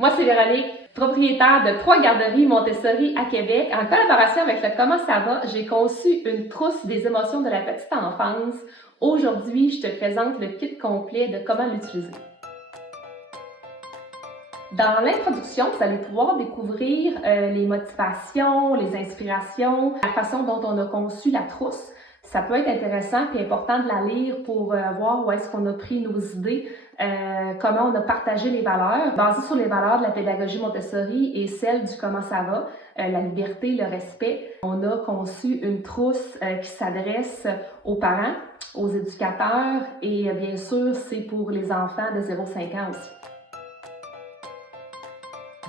Moi c'est Véronique, propriétaire de 3 garderies Montessori à Québec. En collaboration avec le Comment ça va, j'ai conçu une trousse des émotions de la petite enfance. Aujourd'hui, je te présente le kit complet de comment l'utiliser. Dans l'introduction, vous allez pouvoir découvrir les motivations, les inspirations, la façon dont on a conçu la trousse. Ça peut être intéressant et important de la lire pour voir où est-ce qu'on a pris nos idées, comment on a partagé les valeurs. Basées sur les valeurs de la pédagogie Montessori et celles du comment ça va, la liberté, le respect, on a conçu une trousse qui s'adresse aux parents, aux éducateurs et bien sûr, c'est pour les enfants de 0-5 ans aussi.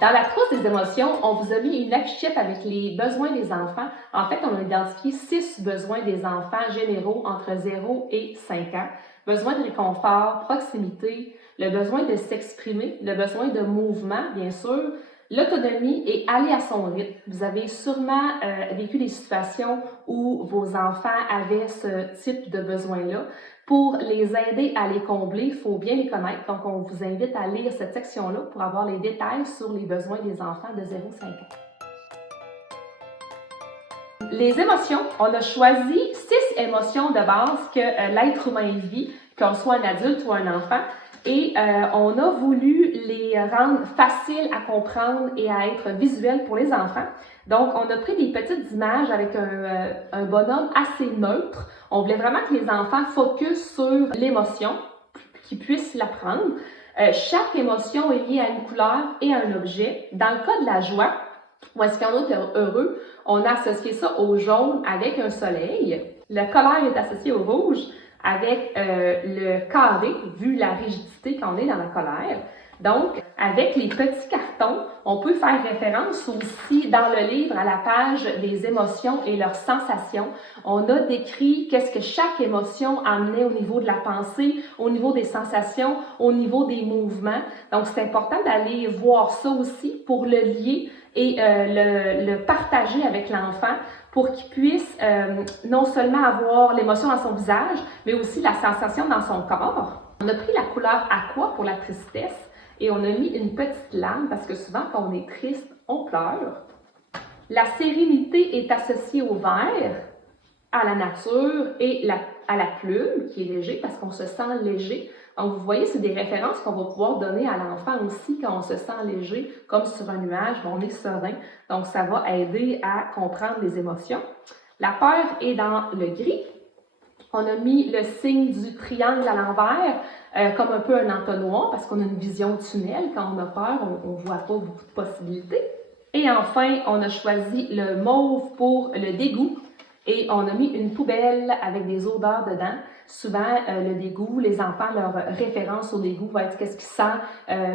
Dans la trousse des émotions, on vous a mis une affichette avec les besoins des enfants. En fait, on a identifié 6 besoins des enfants généraux entre 0 et 5 ans. Besoin de réconfort, proximité, le besoin de s'exprimer, le besoin de mouvement, bien sûr, l'autonomie et aller à son rythme. Vous avez sûrement vécu des situations où vos enfants avaient ce type de besoin-là. Pour les aider à les combler, il faut bien les connaître. Donc, on vous invite à lire cette section-là pour avoir les détails sur les besoins des enfants de 0-5 ans. Les émotions, on a choisi 6 émotions de base que l'être humain vit, qu'on soit un adulte ou un enfant. Et on a voulu les rendre faciles à comprendre et à être visuels pour les enfants. Donc, on a pris des petites images avec un bonhomme assez neutre. On voulait vraiment que les enfants focusent sur l'émotion, qu'ils puissent l'apprendre. Chaque émotion est liée à une couleur et à un objet. Dans le cas de la joie, où est-ce qu'on est heureux, on a associé ça au jaune avec un soleil. La colère est associée au rouge avec le carré, vu la rigidité qu'on est dans la colère. Donc, avec les petits cartons, on peut faire référence aussi dans le livre à la page des émotions et leurs sensations. On a décrit qu'est-ce que chaque émotion amenait au niveau de la pensée, au niveau des sensations, au niveau des mouvements. Donc, c'est important d'aller voir ça aussi pour le lier et le partager avec l'enfant pour qu'il puisse non seulement avoir l'émotion dans son visage, mais aussi la sensation dans son corps. On a pris la couleur aqua pour la tristesse et on a mis une petite larme parce que souvent quand on est triste, on pleure. La sérénité est associée au vert, à la nature et à la plume qui est léger parce qu'on se sent léger. Donc, vous voyez, c'est des références qu'on va pouvoir donner à l'enfant aussi quand on se sent léger, comme sur un nuage, on est serein. Donc, ça va aider à comprendre les émotions. La peur est dans le gris. On a mis le signe du triangle à l'envers, comme un peu un entonnoir, parce qu'on a une vision tunnel. Quand on a peur, on ne voit pas beaucoup de possibilités. Et enfin, on a choisi le mauve pour le dégoût. Et on a mis une poubelle avec des odeurs dedans. Souvent, le dégoût, les enfants, leur référence au dégoût va être qu'est-ce qui sent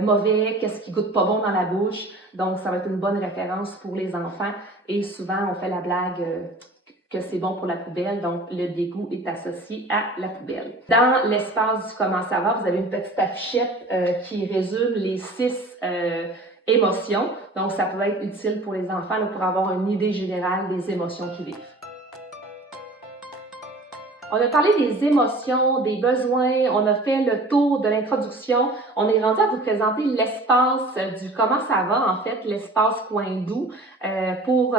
mauvais, qu'est-ce qui goûte pas bon dans la bouche. Donc, ça va être une bonne référence pour les enfants. Et souvent, on fait la blague que c'est bon pour la poubelle. Donc, le dégoût est associé à la poubelle. Dans l'espace du comment ça va, vous avez une petite affichette qui résume les 6 émotions. Donc, ça peut être utile pour les enfants là, pour avoir une idée générale des émotions qu'ils vivent. On a parlé des émotions, des besoins, on a fait le tour de l'introduction. On est rendu à vous présenter l'espace du comment ça va, en fait, l'espace coin doux, pour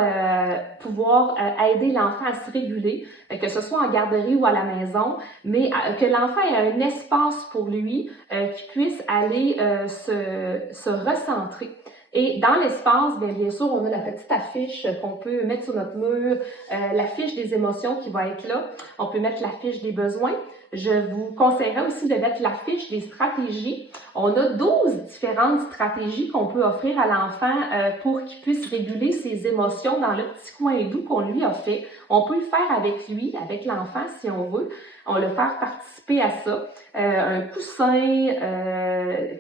pouvoir aider l'enfant à se réguler, que ce soit en garderie ou à la maison, mais que l'enfant ait un espace pour lui, qu'il puisse aller se recentrer. Et dans l'espace, bien sûr, on a la petite affiche qu'on peut mettre sur notre mur, l'affiche des émotions qui va être là. On peut mettre l'affiche des besoins. Je vous conseillerais aussi de mettre l'affiche des stratégies. On a 12 différentes stratégies qu'on peut offrir à l'enfant pour qu'il puisse réguler ses émotions dans le petit coin doux qu'on lui a fait. On peut le faire avec lui, avec l'enfant si on veut. On le faire participer à ça. Un coussin,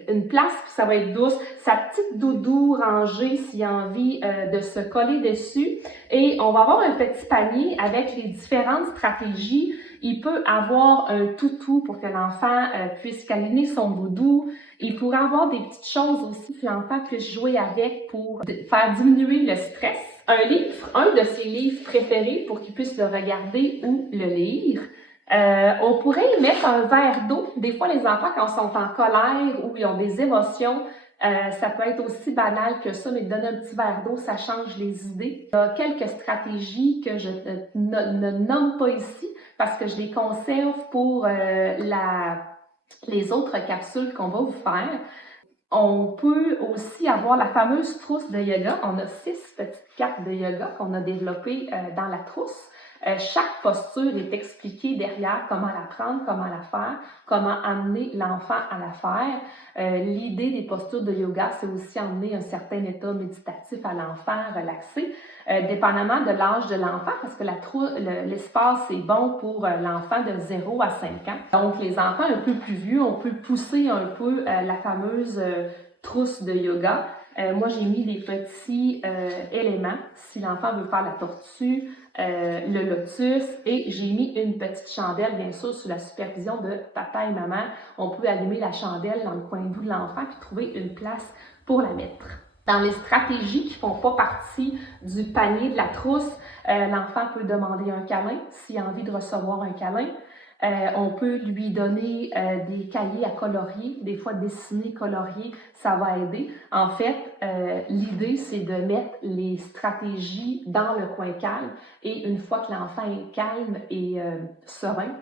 une place, ça va être douce, sa petite doudou rangée s'il a envie de se coller dessus. Et on va avoir un petit panier avec les différentes stratégies. Il peut avoir un toutou pour que l'enfant puisse câliner son doudou. Il pourrait avoir des petites choses aussi que l'enfant puisse jouer avec pour faire diminuer le stress. Un livre, un de ses livres préférés pour qu'il puisse le regarder ou le lire. On pourrait y mettre un verre d'eau. Des fois, les enfants, quand ils sont en colère ou ils ont des émotions, Ça peut être aussi banal que ça, mais de donner un petit verre d'eau, ça change les idées. Il y a quelques stratégies que je ne nomme pas ici parce que je les conserve pour les autres capsules qu'on va vous faire. On peut aussi avoir la fameuse trousse de yoga. On a 6 petites cartes de yoga qu'on a développées dans la trousse. Chaque posture est expliquée derrière comment la prendre, comment la faire, comment amener l'enfant à la faire. L'idée des postures de yoga, c'est aussi amener un certain état méditatif à l'enfant, relaxé, dépendamment de l'âge de l'enfant, parce que l'espace est bon pour l'enfant de 0 à 5 ans. Donc, les enfants un peu plus vieux, on peut pousser un peu la fameuse trousse de yoga. Moi, j'ai mis des petits éléments, si l'enfant veut faire la tortue, le lotus, et j'ai mis une petite chandelle, bien sûr, sous la supervision de papa et maman. On peut allumer la chandelle dans le coin doux de l'enfant puis trouver une place pour la mettre. Dans les stratégies qui ne font pas partie du panier de la trousse, l'enfant peut demander un câlin s'il a envie de recevoir un câlin. On peut lui donner des cahiers à colorier, des fois dessiner, colorier, ça va aider. En fait, l'idée, c'est de mettre les stratégies dans le coin calme et une fois que l'enfant est calme et serein,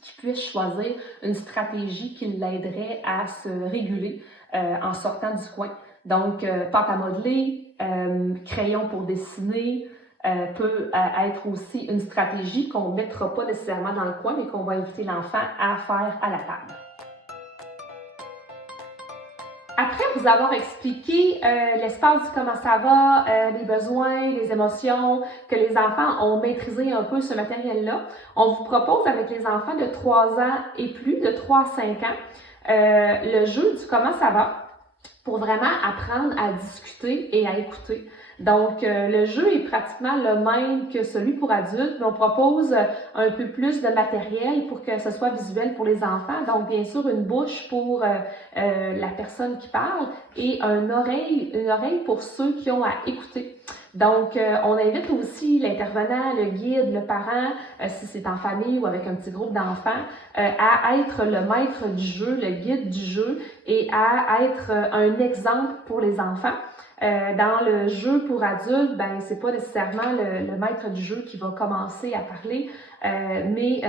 qu'il puisse choisir une stratégie qui l'aiderait à se réguler en sortant du coin. Donc, pâte à modeler, crayon pour dessiner, peut être aussi une stratégie qu'on ne mettra pas nécessairement dans le coin, mais qu'on va inviter l'enfant à faire à la table. Après vous avoir expliqué l'espace du comment ça va, les besoins, les émotions, que les enfants ont maîtrisé un peu ce matériel-là, on vous propose avec les enfants de 3 ans et plus, de 3 à 5 ans, le jeu du comment ça va, pour vraiment apprendre à discuter et à écouter. Donc, le jeu est pratiquement le même que celui pour adultes, mais on propose un peu plus de matériel pour que ce soit visuel pour les enfants. Donc, bien sûr, une bouche pour la personne qui parle et une oreille pour ceux qui ont à écouter. Donc, on invite aussi l'intervenant, le guide, le parent, si c'est en famille ou avec un petit groupe d'enfants, à être le maître du jeu, le guide du jeu et à être un exemple pour les enfants. Dans le jeu pour adultes, ben c'est pas nécessairement le maître du jeu qui va commencer à parler, mais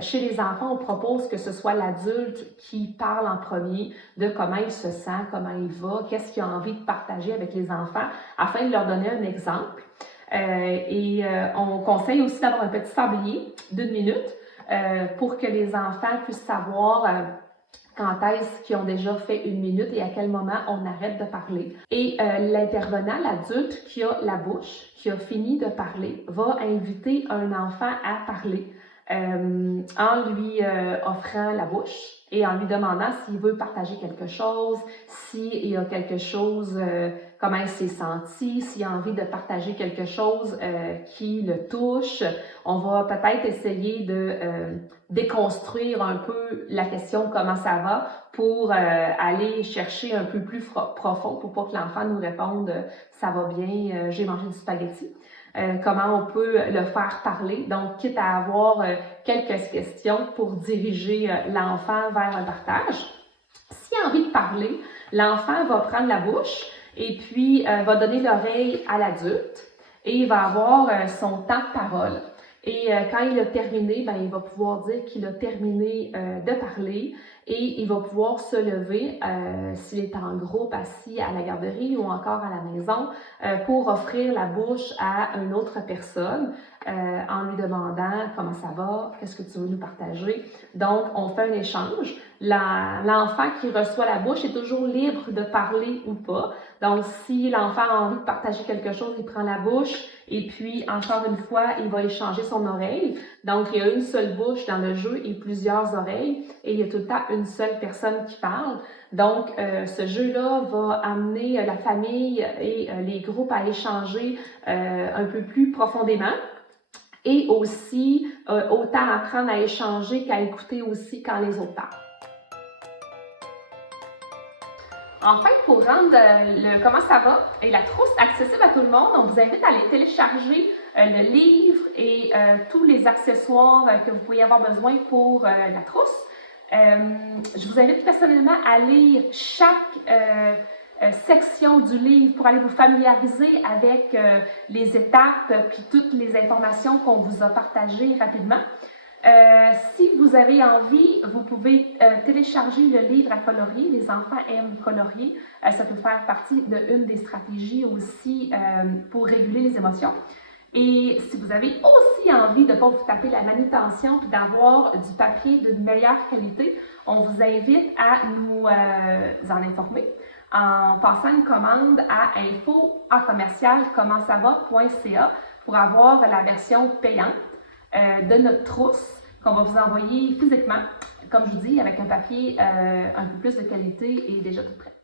chez les enfants, on propose que ce soit l'adulte qui parle en premier de comment il se sent, comment il va, qu'est-ce qu'il a envie de partager avec les enfants, afin de leur donner un exemple. On conseille aussi d'avoir un petit sablier d'1 minute pour que les enfants puissent savoir quand est-ce qu'ils ont déjà fait 1 minute et à quel moment on arrête de parler. Et l'intervenant, l'adulte qui a la bouche, qui a fini de parler, va inviter un enfant à parler en lui offrant la bouche et en lui demandant s'il veut partager quelque chose, s'il y a quelque chose, comment il s'est senti, s'il a envie de partager quelque chose qui le touche. On va peut-être essayer de déconstruire un peu la question comment ça va pour aller chercher un peu plus profond pour pas que l'enfant nous réponde ça va bien, j'ai mangé du spaghetti. Comment on peut le faire parler, donc quitte à avoir quelques questions pour diriger l'enfant vers un partage. S'il a envie de parler, l'enfant va prendre la bouche et puis va donner l'oreille à l'adulte et il va avoir son temps de parole. Et quand il a terminé, ben, il va pouvoir dire qu'il a terminé de parler et il va pouvoir se lever s'il est en groupe assis à la garderie ou encore à la maison pour offrir la bouche à une autre personne en lui demandant comment ça va, qu'est-ce que tu veux nous partager. Donc, on fait un échange. L'enfant qui reçoit la bouche est toujours libre de parler ou pas. Donc, si l'enfant a envie de partager quelque chose, il prend la bouche et puis, encore une fois, il va échanger son oreille. Donc, il y a une seule bouche dans le jeu et plusieurs oreilles et il y a tout le temps une seule personne qui parle. Donc, ce jeu-là va amener la famille et les groupes à échanger un peu plus profondément. Et aussi, autant apprendre à échanger qu'à écouter aussi quand les autres parlent. Enfin, pour rendre le comment ça va et la trousse accessible à tout le monde, on vous invite à aller télécharger le livre et tous les accessoires que vous pourriez avoir besoin pour la trousse. Je vous invite personnellement à lire chaque section du livre pour aller vous familiariser avec les étapes puis toutes les informations qu'on vous a partagées rapidement. Si vous avez envie, vous pouvez télécharger le livre à colorier. Les enfants aiment colorier. Ça peut faire partie d'une des stratégies aussi pour réguler les émotions. Et si vous avez aussi envie de ne pas vous taper la manutention puis d'avoir du papier de meilleure qualité, on vous invite à nous en informer en passant une commande à info@commercialcommentsava.ca pour avoir la version payante de notre trousse qu'on va vous envoyer physiquement, comme je vous dis, avec un papier un peu plus de qualité et déjà tout prêt.